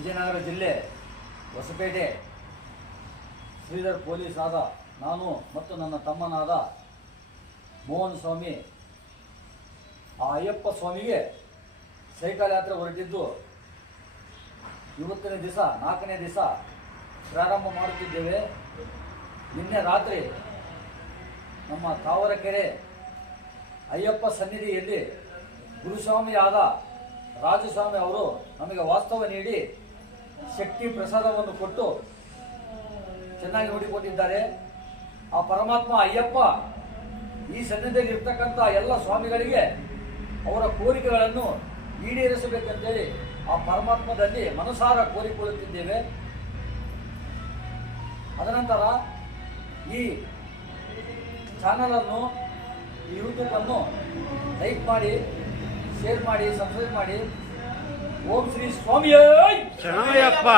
ವಿಜಯನಗರ ಜಿಲ್ಲೆ ಹೊಸಪೇಟೆ ಶ್ರೀಧರ್ ಪೊಲೀಸ್ ಆದ ನಾನು ಮತ್ತು ನನ್ನ ತಮ್ಮನಾದ ಮೋಹನ್ ಸ್ವಾಮಿ ಆ ಅಯ್ಯಪ್ಪ ಸ್ವಾಮಿಗೆ ಸೈಕಲ್ ಯಾತ್ರೆ ಹೊರಟಿದ್ದು ಇವತ್ತಿನ ದಿವಸ 4ನೇ ದಿವಸ ಪ್ರಾರಂಭ ಮಾಡುತ್ತಿದ್ದೇವೆ. ನಿನ್ನೆ ರಾತ್ರಿ ನಮ್ಮ ತಾವರಕೆರೆ ಅಯ್ಯಪ್ಪ ಸನ್ನಿಧಿಯಲ್ಲಿ ಗುರುಸ್ವಾಮಿ ಆದ ರಾಜಸ್ವಾಮಿ ಅವರು ನಮಗೆ ವಾಸ್ತವ ನೀಡಿ ಶಕ್ತಿ ಪ್ರಸಾದವನ್ನು ಕೊಟ್ಟು ಚೆನ್ನಾಗಿ ನೋಡಿಕೊಂಡಿದ್ದಾರೆ. ಆ ಪರಮಾತ್ಮ ಅಯ್ಯಪ್ಪ ಈ ಸನ್ನಿಧಿಯಲ್ಲಿ ಇರ್ತಕ್ಕಂಥ ಎಲ್ಲ ಸ್ವಾಮಿಗಳಿಗೆ ಅವರ ಕೋರಿಕೆಗಳನ್ನು ಈಡೇರಿಸಬೇಕಂತೇಳಿ ಆ ಪರಮಾತ್ಮದಲ್ಲಿ ಮನಸಾರ ಕೋರಿಕೊಳ್ಳುತ್ತಿದ್ದೇವೆ. ಅದನಂತರ ಈ ಚಾನಲನ್ನು ಈ ಯೂಟ್ಯೂಬನ್ನು ಲೈಕ್ ಮಾಡಿ, ಶೇರ್ ಮಾಡಿ, ಸಬ್ಸ್ಕ್ರೈಬ್ ಮಾಡಿ. ಓಂ ಶ್ರೀ ಸ್ವಾಮಿಯೇ ಶರಣಯ್ಯಪ್ಪ.